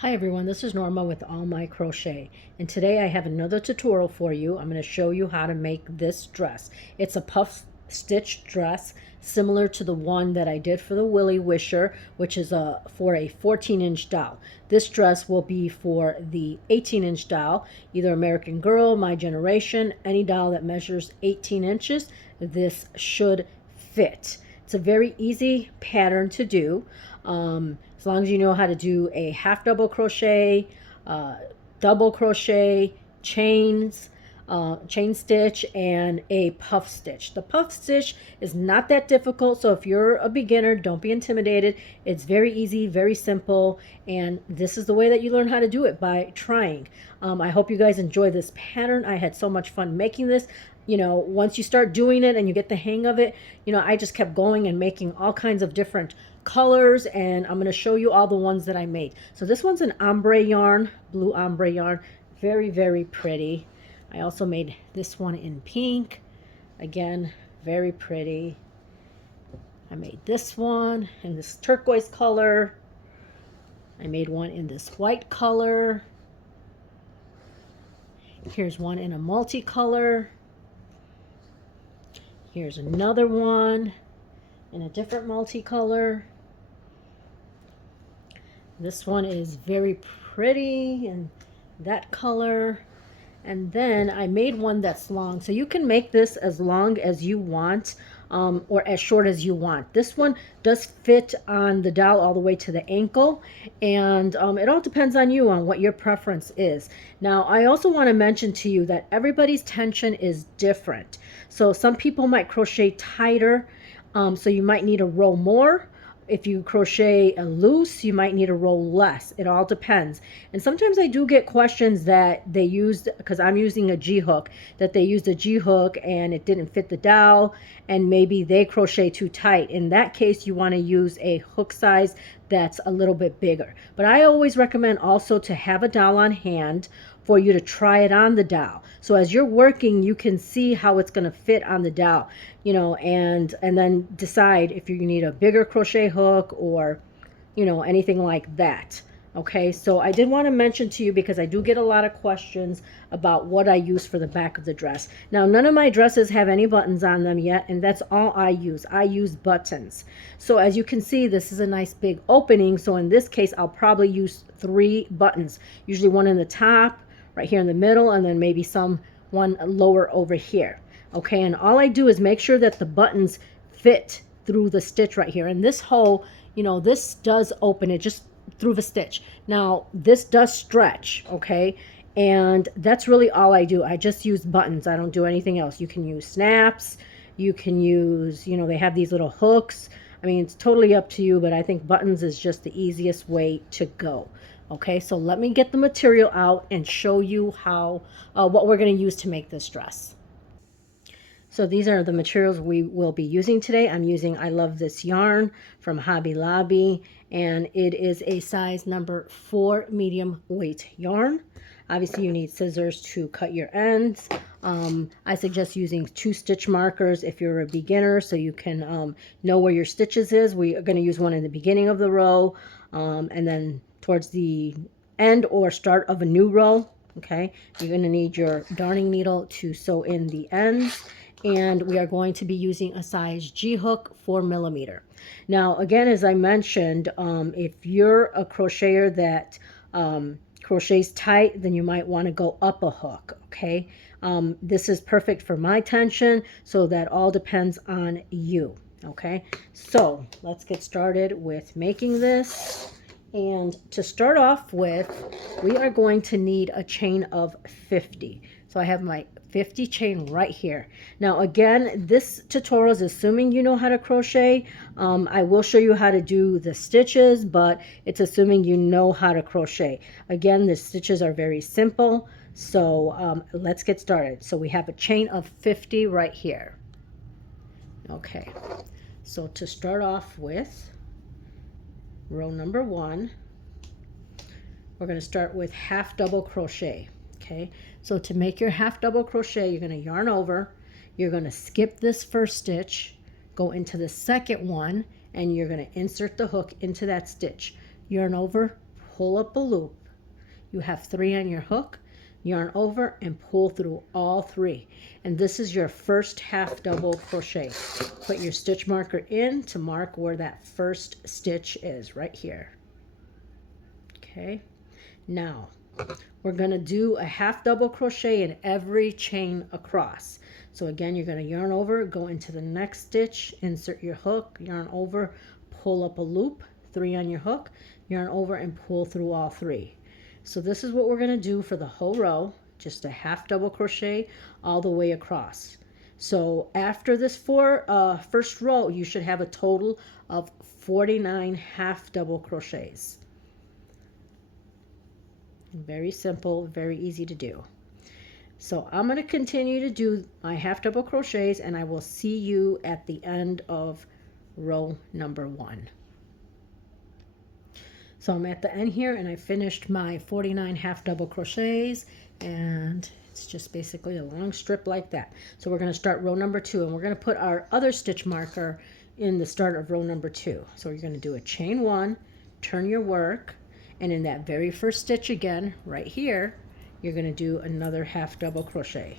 Hi everyone, this is Norma with All My Crochet, and today I have another tutorial for you. I'm going to show you how to make this dress. It's a puff stitch dress similar to the one that I did for the Willy Wisher, which is for a 14-inch doll. This dress will be for the 18-inch doll, either American Girl, My Generation, any doll that measures 18 inches. This should fit. It's a very easy pattern to do. As long as you know how to do a half double crochet, double crochet, chains, chain stitch, and a puff stitch. The puff stitch is not that difficult, so if you're a beginner, don't be intimidated. It's very easy, very simple, and this is the way that you learn how to do it, by trying. I hope you guys enjoy this pattern. I had so much fun making this. Once you start doing it and you get the hang of it, I just kept going and making all kinds of different colors, and I'm going to show you all the ones that I made. So this one's an ombre yarn, blue ombre yarn, very, very pretty. I also made this one in pink, again, very pretty. I made this one in this turquoise color. I made one in this white color. Here's one in a multicolor. Here's another one in a different multicolor. This one is very pretty in that color. And then I made one that's long. So you can make this as long as you want, or as short as you want. This one does fit on the doll all the way to the ankle, and it all depends on you, on what your preference is. Now, I also want to mention to you that everybody's tension is different. So some people might crochet tighter, so you might need a row more. If you crochet loose, you might need a roll less. It all depends. And sometimes I do get questions that they used, because I'm using a G hook, that they used a G hook and it didn't fit the dowel, and maybe they crochet too tight. In that case, you want to use a hook size that's a little bit bigger. But I always recommend also to have a dowel on hand for you to try it on the dowel. So as you're working, you can see how it's going to fit on the dowel, and then decide if you need a bigger crochet hook or, anything like that. Okay, so I did want to mention to you, because I do get a lot of questions about what I use for the back of the dress. Now, none of my dresses have any buttons on them yet, and that's all I use. I use buttons. So as you can see, this is a nice big opening. So in this case, I'll probably use 3 buttons, usually one in the top, right here in the middle, and then maybe one lower over here. Okay, and all I do is make sure that the buttons fit through the stitch right here. And this hole, this does open it just through the stitch. Now, this does stretch, okay? And that's really all I do. I just use buttons. I don't do anything else. You can use snaps. You can use, they have these little hooks. I mean, it's totally up to you, but I think buttons is just the easiest way to go. Okay, so let me get the material out and show you how what we're going to use to make this dress. So these are the materials we will be using today. I'm using I Love This yarn from Hobby Lobby, and it is a size number 4 medium weight yarn. Obviously, you need scissors to cut your ends. I suggest using 2 stitch markers if you're a beginner, so you can know where your stitches is. We are going to use one in the beginning of the row, and then towards the end or start of a new row. Okay, you're going to need your darning needle to sew in the ends, and we are going to be using a size G hook, 4mm. Now, again, as I mentioned, if you're a crocheter that crochets tight, then you might want to go up a hook. Okay, this is perfect for my tension, so that all depends on you. Okay, so let's get started with making this. And to start off with, we are going to need a chain of 50. So I have my 50 chain right here. Now, again, this tutorial is assuming you know how to crochet. I will show you how to do the stitches, but it's assuming you know how to crochet. Again, the stitches are very simple. So let's get started. So we have a chain of 50 right here. Okay, so to start off with, row number 1, we're going to start with half double crochet. Okay, so to make your half double crochet, you're going to yarn over, you're going to skip this first stitch, go into the second one, and you're going to insert the hook into that stitch, yarn over, pull up a loop. You have 3 on your hook, yarn over and pull through all 3. And this is your first half double crochet. Put your stitch marker in to mark where that first stitch is, right here. Okay, now we're going to do a half double crochet in every chain across. So again, you're going to yarn over, go into the next stitch, insert your hook, yarn over, pull up a loop, 3 on your hook, yarn over and pull through all 3. So this is what we're going to do for the whole row, just a half double crochet all the way across. So after this first row, you should have a total of 49 half double crochets. Very simple, very easy to do. So I'm going to continue to do my half double crochets, and I will see you at the end of row number 1. So I'm at the end here, and I finished my 49 half double crochets, and it's just basically a long strip like that. So we're going to start row number 2, and we're going to put our other stitch marker in the start of row number 2. So you're going to do a chain 1, turn your work, and in that very first stitch again, right here, you're going to do another half double crochet.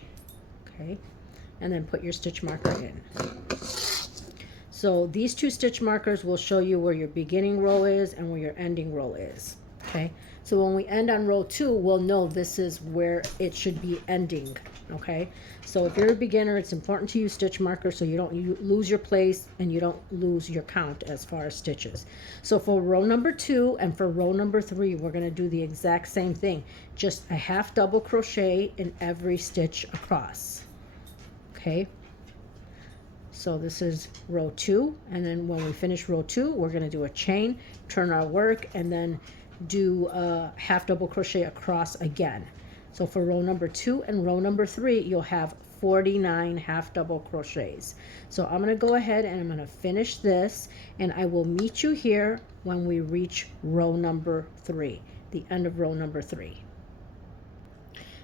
Okay, and then put your stitch marker in. So these 2 stitch markers will show you where your beginning row is and where your ending row is. Okay, so when we end on row 2, we'll know this is where it should be ending. Okay, so if you're a beginner, it's important to use stitch markers so you don't lose your place and you don't lose your count as far as stitches. So for row number 2 and for row number 3, we're going to do the exact same thing, just a half double crochet in every stitch across. Okay, so this is row 2, and then when we finish row 2, we're going to do a chain, turn our work, and then do a half double crochet across again. So for row number 2 and row number 3, you'll have 49 half double crochets. So I'm going to go ahead and I'm going to finish this, and I will meet you here when we reach row number 3, the end of row number 3.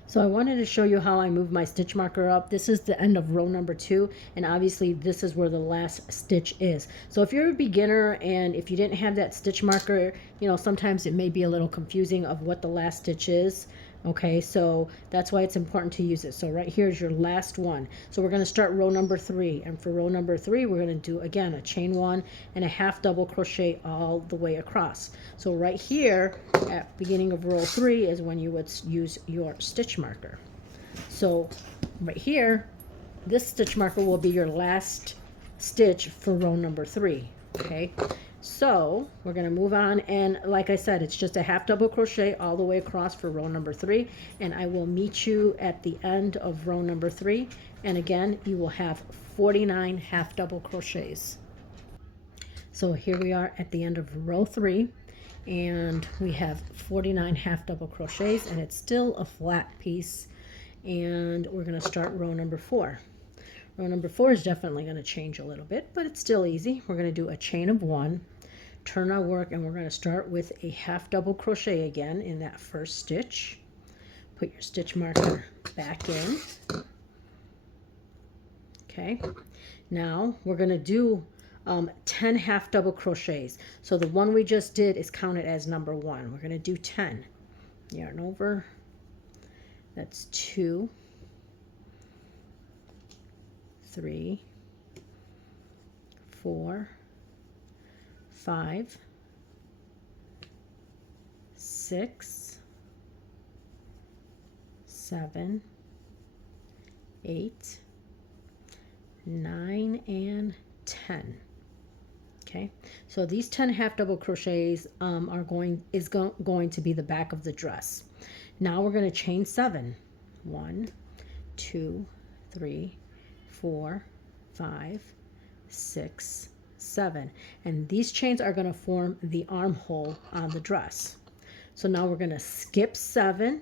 So I wanted to show you how I move my stitch marker up. This is the end of row number 2, and obviously this is where the last stitch is. So if you're a beginner and if you didn't have that stitch marker, you know, sometimes it may be a little confusing of what the last stitch is. Okay, so that's why it's important to use it. So right here is your last one. So we're going to start row number 3, and for row number 3, we're going to do again a chain 1 and a half double crochet all the way across. So right here at beginning of row 3 is when you would use your stitch marker. So right here, this stitch marker will be your last stitch for row number 3. Okay, so we're going to move on, and like I said, it's just a half double crochet all the way across for row number 3, and I will meet you at the end of row number 3, and again you will have 49 half double crochets. So here we are at the end of row 3, and we have 49 half double crochets, and it's still a flat piece, and we're going to start row number 4. Row number 4 is definitely going to change a little bit, but it's still easy. We're going to do a chain of 1, turn our work, and we're going to start with a half double crochet again in that first stitch. Put your stitch marker back in. Okay, now we're going to do 10 half double crochets. So the one we just did is counted as number 1. We're going to do 10. Yarn over. That's 2, 3, 4, 5, 6, 7, 8, 9, and 10. Okay, so these 10 half double crochets are going to be the back of the dress. Now we're going to chain 7. 1, 2, 3, 4, 5, 6, 7, and these chains are going to form the armhole on the dress. So now we're going to skip 7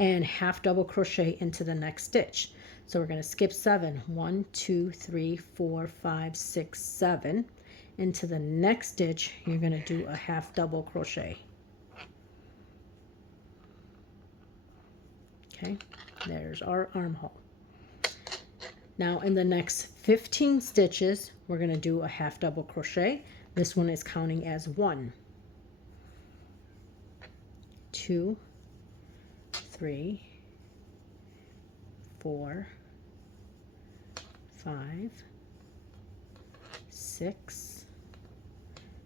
and half double crochet into the next stitch. So we're going to skip 7, 1, 2, 3, 4, 5, 6, 7. Into the next stitch, you're going to do a half double crochet. Okay, there's our armhole. Now in the next 15 stitches, we're going to do a half double crochet. This one is counting as 1. 2, 3, 4, 5, 6,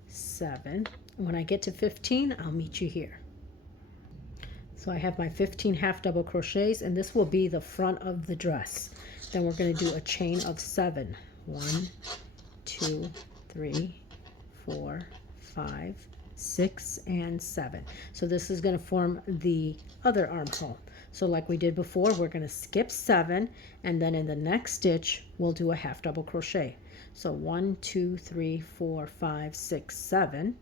7. When I get to 15, I'll meet you here. So I have my 15 half double crochets, and this will be the front of the dress. Then we're going to do a chain of 7. 1, 2, 3, 4, 5, 6, and 7. So this is going to form the other armhole. So like we did before, we're going to skip 7, and then in the next stitch, we'll do a half double crochet. So 1, 2, 3, 4, 5, 6, 7.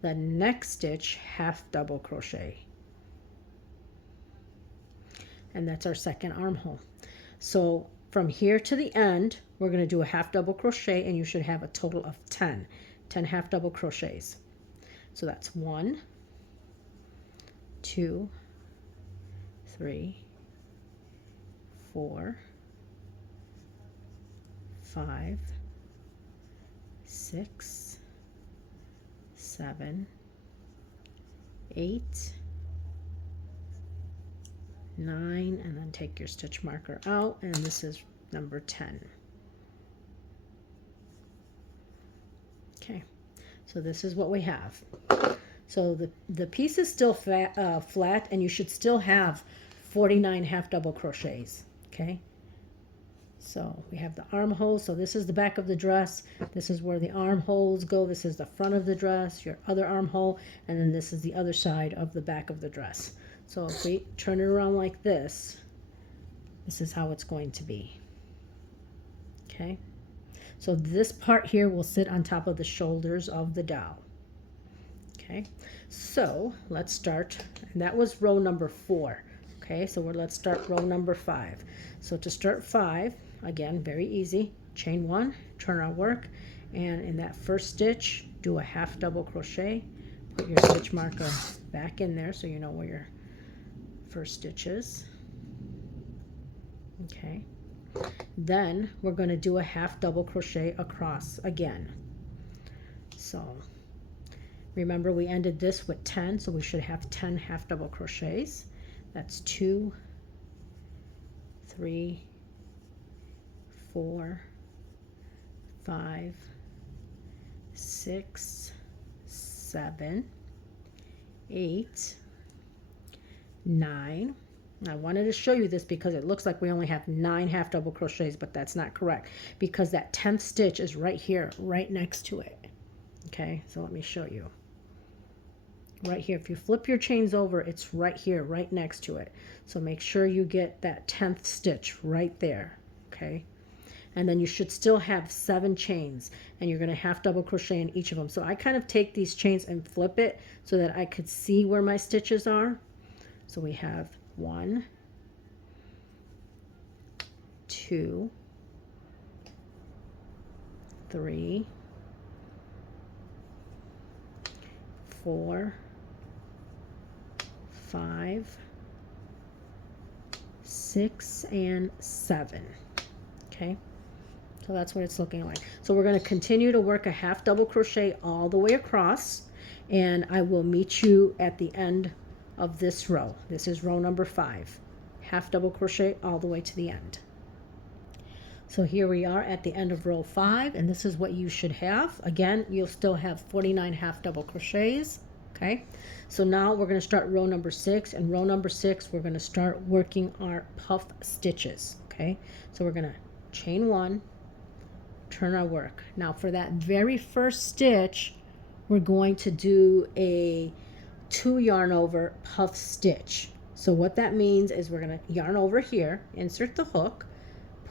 The next stitch, half double crochet. And that's our second armhole. So from here to the end, we're going to do a half double crochet, and you should have a total of 10 half double crochets. So that's 1, 2, 3, 4, 5, 6, 7, 8, 9, and then take your stitch marker out, and this is number 10. Okay, so this is what we have. So the piece is still flat, and you should still have 49 half double crochets. Okay, so we have the armholes. So this is the back of the dress. This is where the armholes go. This is the front of the dress, your other armhole, and then this is the other side of the back of the dress. So if we turn it around like this, this is how it's going to be. Okay, so this part here will sit on top of the shoulders of the doll. Okay, so let's start, and that was row number 4. Okay, so let's start row number 5. So to start 5, again, very easy, chain 1, turn our work, and in that first stitch, do a half double crochet, put your stitch marker back in there so you know where your first stitch is. Okay, then we're going to do a half double crochet across again. So remember, we ended this with 10, so we should have 10 half double crochets. That's 2, 3, 4, 5, 6, 7, 8, 9. I wanted to show you this because it looks like we only have 9 half double crochets, but that's not correct because that 10th stitch is right here, right next to it. Okay, so let me show you. Right here, if you flip your chains over, it's right here, right next to it. So make sure you get that 10th stitch right there. Okay, and then you should still have 7 chains, and you're going to half double crochet in each of them. So I kind of take these chains and flip it so that I could see where my stitches are. So we have 1, 2, 3, 4, 5, 6, and 7. Okay, so that's what it's looking like. So we're going to continue to work a half double crochet all the way across, and I will meet you at the end of this row. This is row number 5. Half double crochet all the way to the end. So here we are at the end of row 5, and this is what you should have. Again, you'll still have 49 half double crochets. Okay, so now we're going to start row number 6, and row number 6 we're going to start working our puff stitches. Okay, so we're going to chain 1, turn our work. Now for that very first stitch, we're going to do a 2 yarn over puff stitch. So what that means is we're going to yarn over here, insert the hook,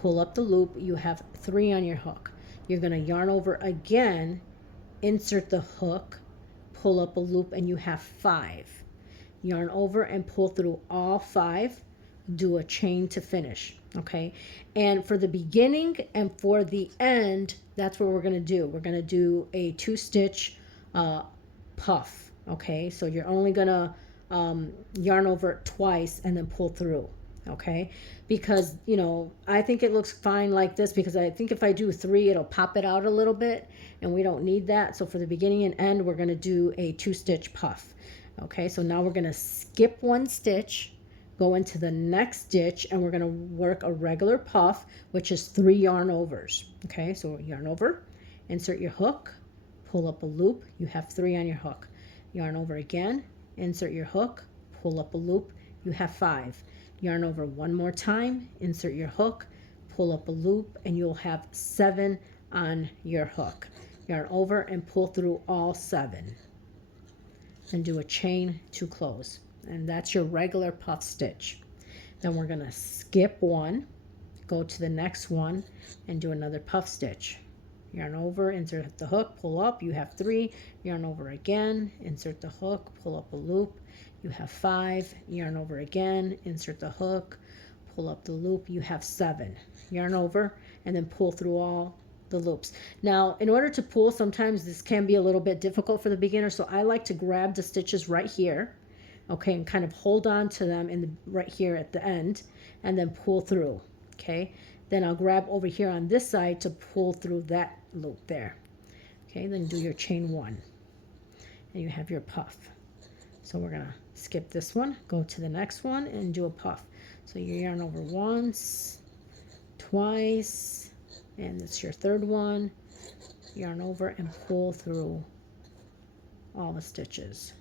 pull up the loop. You have 3 on your hook. You're going to yarn over again, insert the hook, pull up a loop, and you have 5. Yarn over and pull through all 5, do a chain to finish. Okay, and for the beginning and for the end, that's what we're going to do. We're going to do a 2-stitch puff. Okay, so you're only gonna yarn over it twice and then pull through. Okay, because you know, I think it looks fine like this, because I think if I do 3, it'll pop it out a little bit, and we don't need that. So for the beginning and end, we're going to do a 2-stitch puff. Okay, so now we're going to skip one stitch, go into the next stitch, and we're going to work a regular puff, which is 3 yarn overs. Okay, so yarn over, insert your hook, pull up a loop, you have 3 on your hook. Yarn over again, insert your hook, pull up a loop, you have 5. Yarn over one more time, insert your hook, pull up a loop, and you'll have 7 on your hook. Yarn over and pull through all 7. And do a chain to close. And that's your regular puff stitch. Then we're going to skip one, go to the next one, and do another puff stitch. Yarn over, insert the hook, pull up, you have 3. Yarn over again, insert the hook, pull up a loop, you have 5. Yarn over again, insert the hook, pull up the loop, you have 7. Yarn over, and then pull through all the loops. Now, in order to pull, sometimes this can be a little bit difficult for the beginner, so I like to grab the stitches right here, okay, and kind of hold on to them in the right here at the end, and then pull through. Okay, then I'll grab over here on this side to pull through that loop there. Okay, then do your chain 1, and you have your puff. So we're gonna skip this one, go to the next one, and do a puff. So you yarn over once, twice, and it's your third one. Yarn over and pull through all the stitches.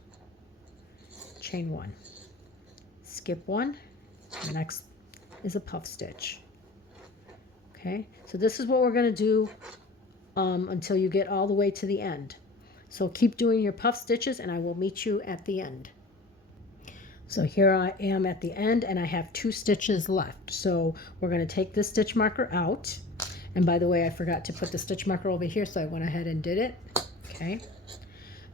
Chain 1, skip one, the next is a puff stitch. Okay, so this is what we're going to do until you get all the way to the end. So keep doing your puff stitches and I will meet you at the end. So here I am at the end and I have 2 stitches left. So we're going to take this stitch marker out. And by the way, I forgot to put the stitch marker over here, so I went ahead and did it. Okay,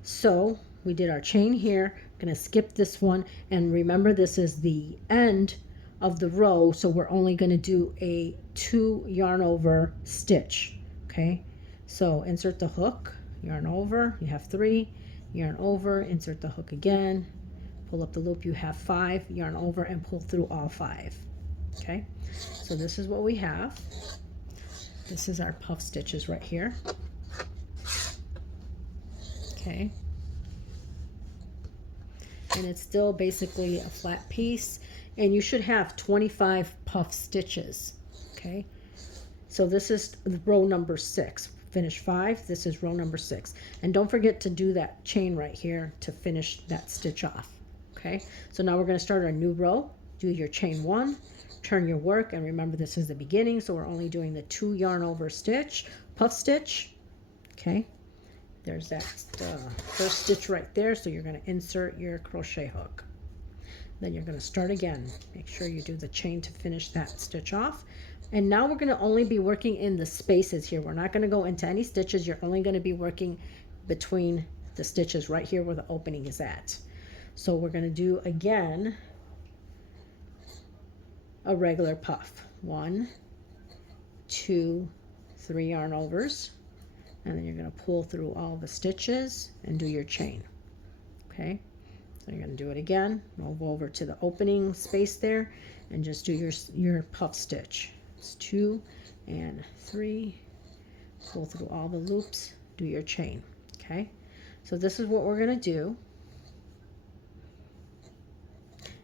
so we did our chain here. I'm going to skip this one, and remember this is the end of the row, so we're only going to do a 2 yarn over stitch. Okay, so insert the hook, yarn over, you have 3, yarn over, insert the hook again, pull up the loop, you have 5, yarn over and pull through all 5. Okay, so this is what we have. This is our puff stitches right here. Okay. And it's still basically a flat piece, and you should have 25 puff stitches. Okay. So this is row number 6. Finish 5. This is row number 6. And don't forget to do that chain right here to finish that stitch off. Okay. So now we're going to start our new row. Do your chain 1. Turn your work, and remember this is the beginning, so we're only doing the 2 yarn over stitch, puff stitch. Okay, there's that first stitch right there, so you're going to insert your crochet hook. Then you're going to start again. Make sure you do the chain to finish that stitch off. And now we're going to only be working in the spaces here. We're not going to go into any stitches. You're only going to be working between the stitches right here where the opening is at. So we're going to do again a regular puff. 1, 2, 3 yarn overs, and then you're going to pull through all the stitches and do your chain. Okay, so you're going to do it again, move over to the opening space there and just do your puff stitch. It's 2 and 3, pull through all the loops, do your chain. Okay, so this is what we're going to do,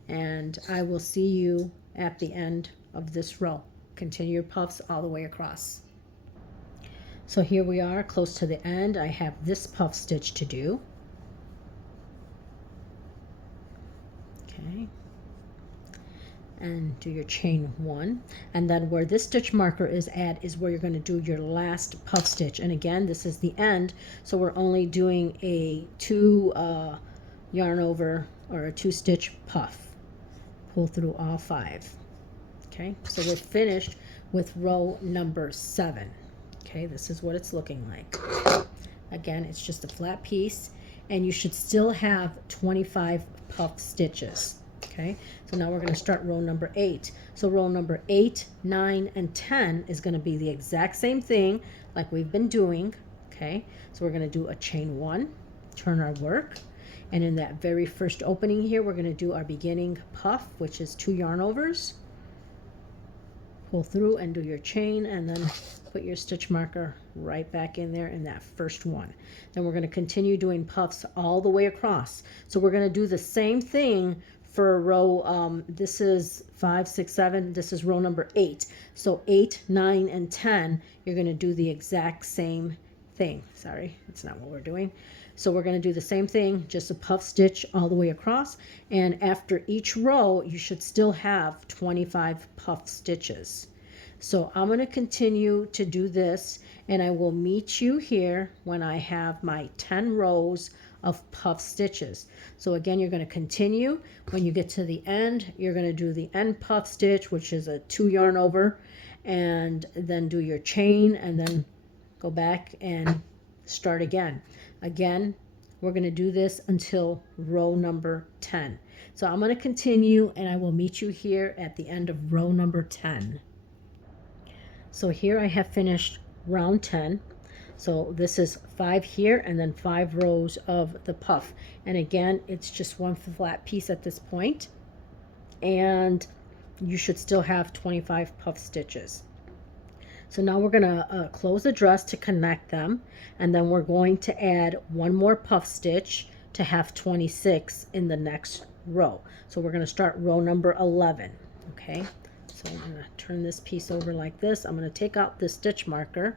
and I will see you at the end of this row. Continue your puffs all the way across. So here we are close to the end. I have this puff stitch to do. Okay, and do your chain 1, and then where this stitch marker is at is where you're going to do your last puff stitch. And again, this is the end, so we're only doing a 2 yarn over or a 2 stitch puff. Pull through all 5. Okay, so we're finished with row number 7. Okay, this is what it's looking like. Again, it's just a flat piece, and you should still have 25 puff stitches. Okay, so now we're going to start row number 8. So row number 8, 9, and 10 is going to be the exact same thing like we've been doing. Okay, so we're going to do a chain 1, turn our work, and in that very first opening here, we're going to do our beginning puff, which is 2 yarn overs, pull through and do your chain, and then put your stitch marker right back in there in that first one. Then we're going to continue doing puffs all the way across. So we're going to do the same thing for row, this is 5, 6, 7, this is row number 8. So 8, 9, and 10, you're going to do the exact same thing. Sorry, it's not what we're doing. So we're going to do the same thing, just a puff stitch all the way across, and after each row you should still have 25 puff stitches. So I'm going to continue to do this, and I will meet you here when I have my 10 rows of puff stitches. So again, you're going to continue. When you get to the end, you're going to do the end puff stitch, which is a 2 yarn over, and then do your chain, and then go back and start again. Again, we're going to do this until row number 10. So I'm going to continue, and I will meet you here at the end of row number 10. So here I have finished round 10. So this is 5 here and then 5 rows of the puff. And again, it's just one flat piece at this point. And you should still have 25 puff stitches. So now we're going to close the dress to connect them. And then we're going to add one more puff stitch to have 26 in the next row. So we're going to start row number 11. Okay. So I'm going to turn this piece over like this. I'm going to take out the stitch marker,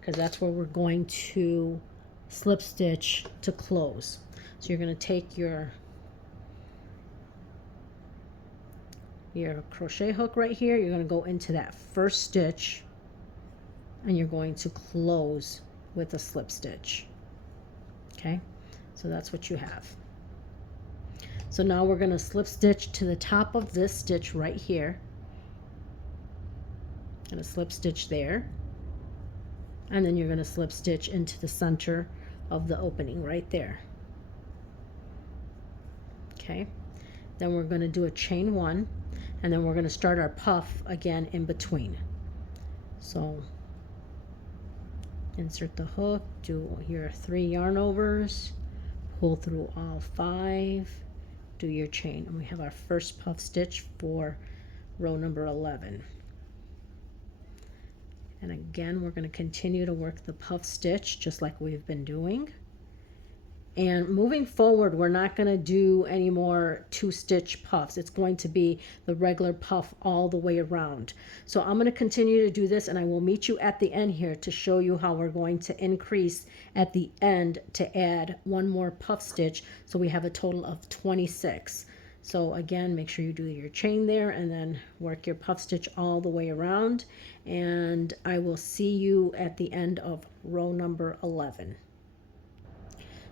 because that's where we're going to slip stitch to close. So you're going to take your crochet hook right here. You're going to go into that first stitch, and you're going to close with a slip stitch. Okay, so that's what you have. So now we're going to slip stitch to the top of this stitch right here. Going to slip stitch there, and then you're going to slip stitch into the center of the opening right there. Okay, then we're going to do a chain 1, and then we're going to start our puff again in between. So insert the hook, do your 3 yarn overs, pull through all 5, do your chain, and we have our first puff stitch for row number 11. And again, we're going to continue to work the puff stitch just like we've been doing. And moving forward, we're not going to do any more 2-stitch puffs. It's going to be the regular puff all the way around. So I'm going to continue to do this, and I will meet you at the end here to show you how we're going to increase at the end to add one more puff stitch, so we have a total of 26. So again, make sure you do your chain there and then work your puff stitch all the way around, and I will see you at the end of row number 11.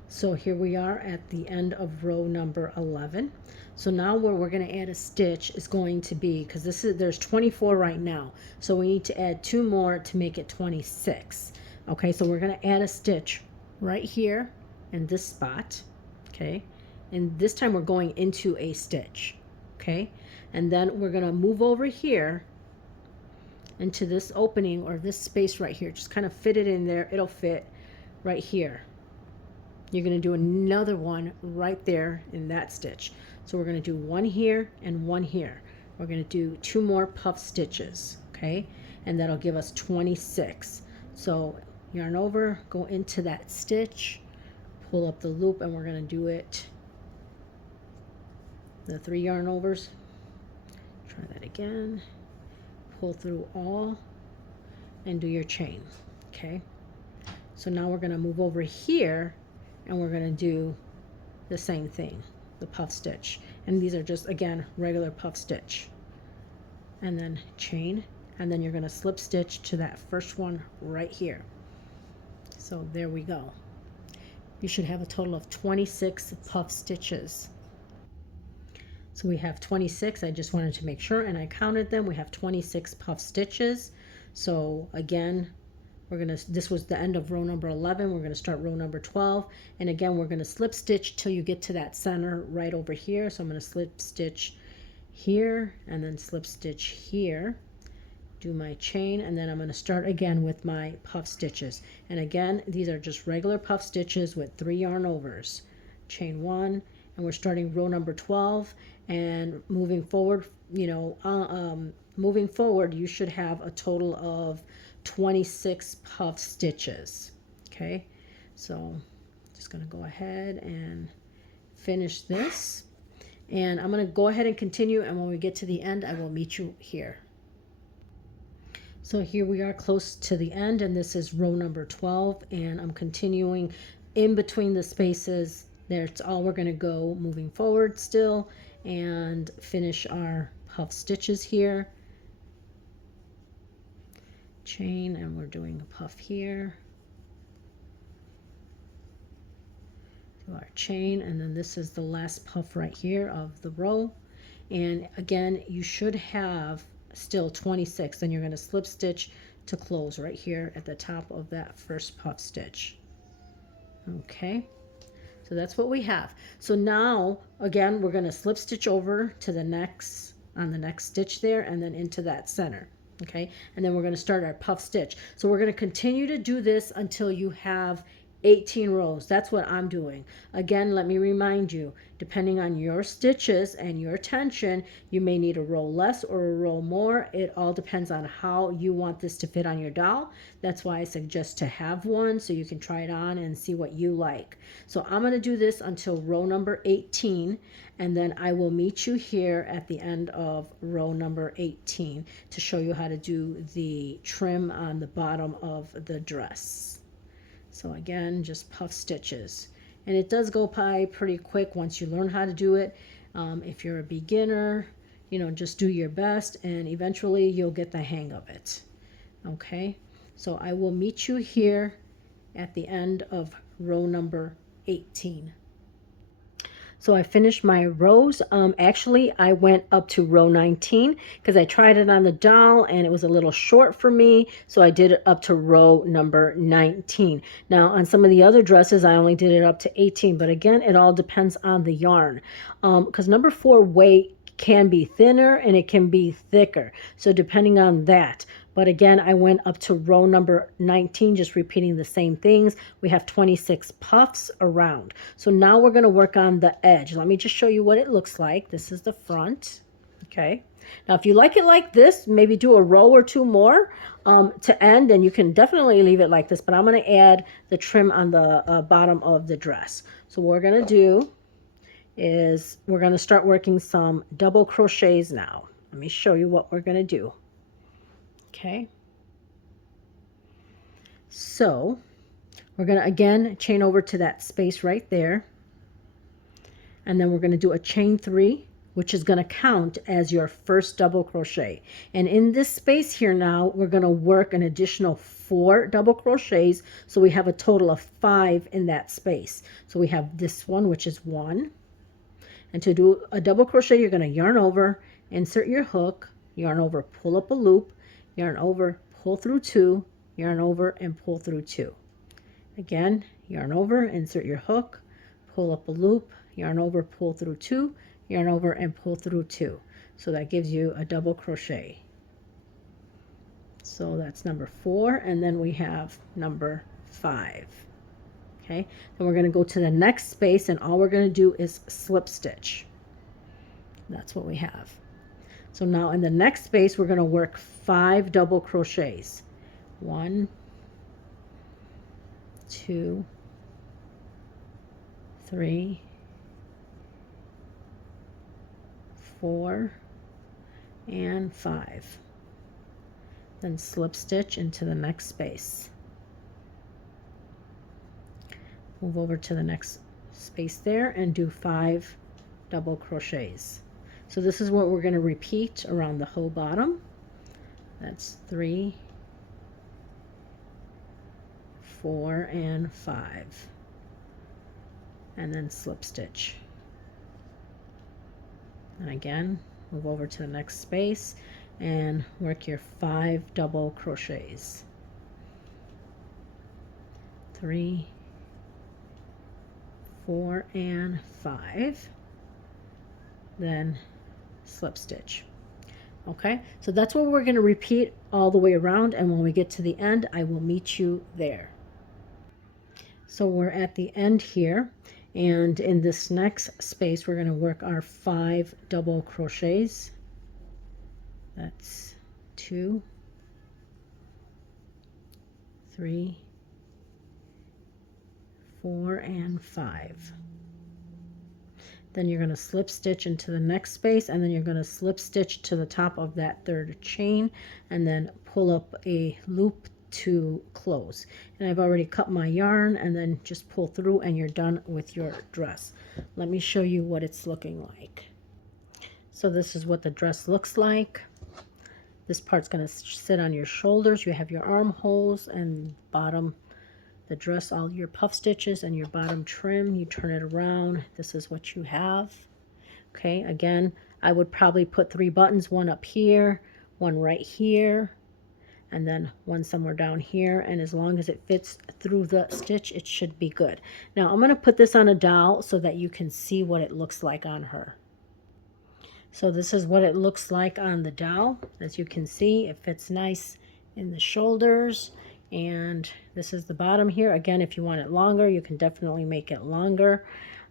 So here we are at the end of row number 11. So now where we're going to add a stitch is going to be, because there's 24 right now, so we need to add 2 more to make it 26. Okay, so we're going to add a stitch right here in this spot. Okay, and this time we're going into a stitch. Okay, and then we're going to move over here into this opening, or this space right here. Just kind of fit it in there. It'll fit right here. You're going to do another one right there in that stitch. So we're going to do 1 here and 1 here. We're going to do 2 more puff stitches, okay? And that'll give us 26. So yarn over, go into that stitch, pull up the loop, and we're going to do it the 3 yarn overs. Try that again. Pull through all and do your chain, okay? So now we're going to move over here, and we're going to do the same thing, the puff stitch. And these are just, again, regular puff stitch. And then chain, and then you're going to slip stitch to that first one right here. So there we go. You should have a total of 26 puff stitches. So we have 26. I just wanted to make sure, and I counted them. We have 26 puff stitches. So again, this was the end of row number 11. We're going to start row number 12, and again we're going to slip stitch till you get to that center right over here. So I'm going to slip stitch here and then slip stitch here, do my chain, and then I'm going to start again with my puff stitches. And again, these are just regular puff stitches with 3 yarn overs. Chain 1, and we're starting row number 12, And moving forward, moving forward, you should have a total of 26 puff stitches. Okay, so just going to go ahead and finish this. And I'm going to go ahead and continue, and when we get to the end, I will meet you here. So here we are close to the end, and this is row number 12, and I'm continuing in between the spaces. That's all we're going to go moving forward still and finish our puff stitches here. Chain, and we're doing a puff here. Do our chain, and then this is the last puff right here of the row. And again, you should have still 26. Then you're going to slip stitch to close right here at the top of that first puff stitch. Okay, so that's what we have. So now again, we're going to slip stitch over to the next, on the next stitch there, and then into that center. Okay, and then we're going to start our puff stitch. So we're going to continue to do this until you have 18 rows. That's what I'm doing. Again, let me remind you, depending on your stitches and your tension, you may need a row less or a row more. It all depends on how you want this to fit on your doll. That's why I suggest to have one so you can try it on and see what you like. So I'm going to do this until row number 18, and then I will meet you here at the end of row number 18 to show you how to do the trim on the bottom of the dress. So again, just puff stitches. And it does go by pretty quick once you learn how to do it. If you're a beginner, just do your best, and eventually you'll get the hang of it. Okay, so I will meet you here at the end of row number 18. So I finished my rows. Actually, I went up to row 19 because I tried it on the doll and it was a little short for me. So I did it up to row number 19. Now, on some of the other dresses, I only did it up to 18. But again, it all depends on the yarn. Because number 4 weight can be thinner and it can be thicker. So depending on that. But again, I went up to row number 19, just repeating the same things. We have 26 puffs around. So now we're going to work on the edge. Let me just show you what it looks like. This is the front. Okay. Now, if you like it like this, maybe do a row or two more to end, and you can definitely leave it like this. But I'm going to add the trim on the bottom of the dress. So what we're going to do is we're going to start working some double crochets now. Let me show you what we're going to do. Okay, so we're going to again chain over to that space right there, and then we're going to do a chain 3, which is going to count as your first double crochet. And in this space here now, we're going to work an additional 4 double crochets, so we have a total of 5 in that space. So we have this one, which is 1, and to do a double crochet, you're going to yarn over, insert your hook, yarn over, pull up a loop, yarn over, pull through 2, yarn over, and pull through 2. Again, yarn over, insert your hook, pull up a loop, yarn over, pull through 2, yarn over, and pull through 2. So that gives you a double crochet. So that's number 4, and then we have number 5. Okay, then we're going to go to the next space, and all we're going to do is slip stitch. That's what we have. So now in the next space, we're going to work 5 double crochets. 1, 2, 3, 4, and 5. Then slip stitch into the next space. Move over to the next space there and do 5 double crochets. So this is what we're going to repeat around the whole bottom. That's 3, 4, and 5. And then slip stitch. And again, move over to the next space and work your 5 double crochets. 3, 4, and 5. Then slip stitch. Okay, so that's what we're going to repeat all the way around, and when we get to the end, I will meet you there. So we're at the end here, And in this next space, we're going to work our 5 double crochets. That's 2, 3, 4, and 5. Then you're going to slip stitch into the next space, and then you're going to slip stitch to the top of that third chain, and then pull up a loop to close. And I've already cut my yarn, and then just pull through and you're done with your dress. Let me show you what it's looking like. So this is what the dress looks like. This part's going to sit on your shoulders. You have your armholes and bottom, the dress, all your puff stitches and your bottom trim. You turn it around. This is what you have. Okay, again, I would probably put 3 buttons, one up here, one right here, and then one somewhere down here, and as long as it fits through the stitch, it should be good. Now I'm going to put this on a doll so that you can see what it looks like on her. So this is what it looks like on the doll. As you can see, it fits nice in the shoulders, and this is the bottom here. Again, if you want it longer, you can definitely make it longer.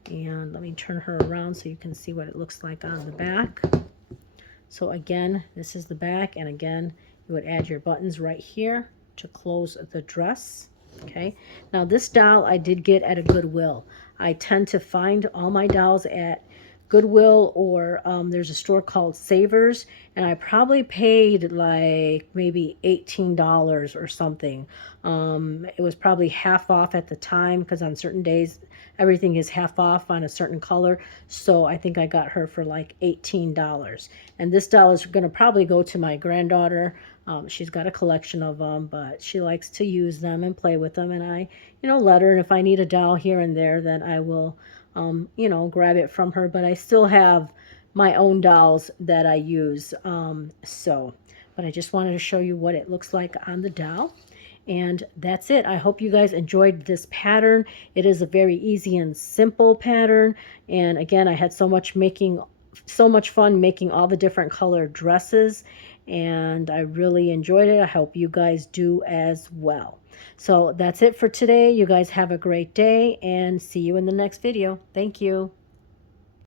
And let me turn her around so you can see what it looks like on the back. So again, this is the back, and again, you would add your buttons right here to close the dress. Okay, now this doll I did get at a Goodwill. I tend to find all my dolls at Goodwill, or there's a store called Savers, and I probably paid like maybe $18 or something. It was probably half off at the time, because on certain days everything is half off on a certain color. So I think I got her for like $18. And this doll is going to probably go to my granddaughter. She's got a collection of them, but she likes to use them and play with them, and I, let her. And if I need a doll here and there, then I will grab it from her. But I still have my own dolls that I use. But I just wanted to show you what it looks like on the doll. And that's it. I hope you guys enjoyed this pattern. It is a very easy and simple pattern. And again, I had so much fun making all the different colored dresses. And I really enjoyed it. I hope you guys do as well. So that's it for today. You guys have a great day, and see you in the next video. Thank you.